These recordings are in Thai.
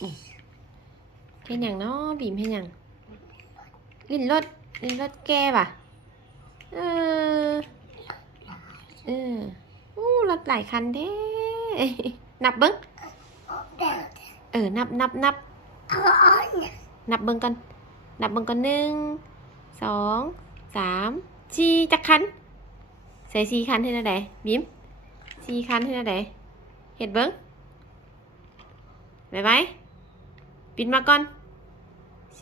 เฮ็ดหยังเนาะบีมเฮ็ดหยังลิ้นรถแก้ป่ะเอออู้รถหลายคันเด้นับเบิ้งนับนับเบิ้งกันนับเบิ้งกัน1 2 3 4จักคันใส่4คันให้น่าใดบีม4คันให้น่าใดเฮ็ดเบิ้งบ๊ายบายปิดมาก่อน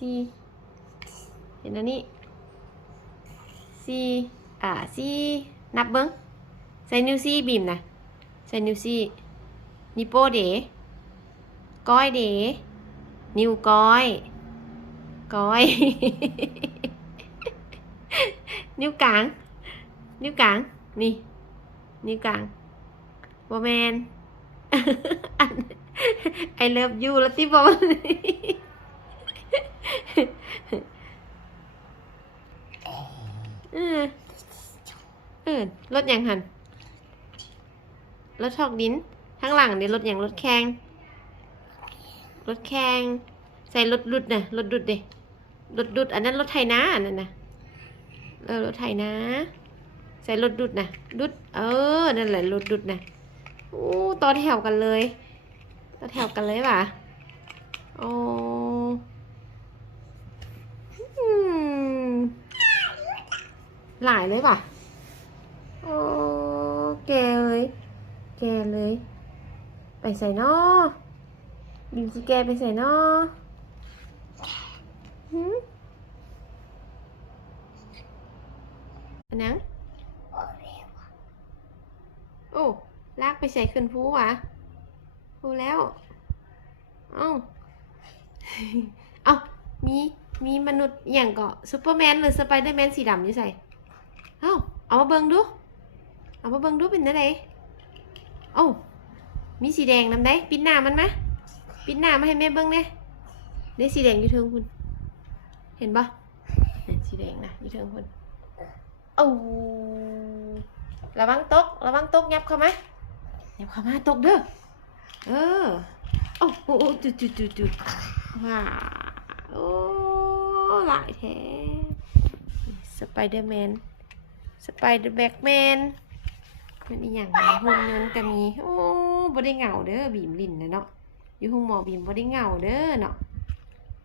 4เห็นอันนี้4นับเบิ้งใส่นิ้ว4บีมนะใส่นิ้ว4นิ้วโป้เด๋ก้อยเด๋นิ้วก้อยนิ้วกลางนี่นิ้วกลางบ่แมนI love you แล้วที่บอกรถยังหันรถชอกดินข้างหลังเดี๋ยวรถยังรถแข่งใส่รถดุดนะรถดุดเด้รถดุดอันนั้นรถไถนาอันนั้นนะรถไถนาใส่รถดุดนะดุดนั่นแหละรถดุดนะโอ้ต่อแถวกันเลยป่ะโอ้หลายเลยป่ะโอ้แกเลยไปใส่นอบิมสิแกไปใส่นออันนั้นโอ้ลากไปใส่ขึ้นภูวะภูแล้วเอ้ามีมนุษย์อย่างก็ซูเปอร์แมนหรือสไปเดอร์แมนสีดำอยู่ใส่เอามาเบิ่งดูเป็นอะไรมีสีแดงนำได้ปิดหน้ามันไหมปิดหน้ามาให้แม่เบิ่งเนี่ยได้สีแดงอยู่เทิงคุณเห็นปะสีแดงนะอยู่เทิงคุณระวังตกยับเข้ามาตกเด้อโอ้จุดว้าโอ้หลายแท้สไปเดอร์แมนแบ็กแมนมันอีหยังหุ่นเงินก็มีโอ้บ่ได้เหงาเด้อบีมลิ้นนะเนาะอยู่ห้องหมอบีมบ่ได้เหงาเด้อเนาะ